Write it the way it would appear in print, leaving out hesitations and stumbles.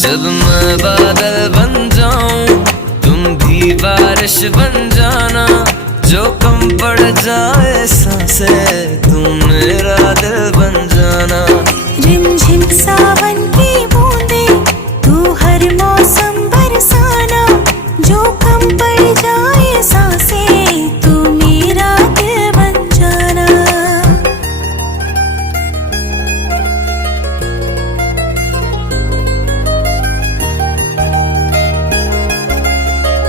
जब मैं बादल बन जाऊं तुम भी बारिश बन जाना, जो कम पड़ जाए सांसें तुम मेरा दिल बन जाना।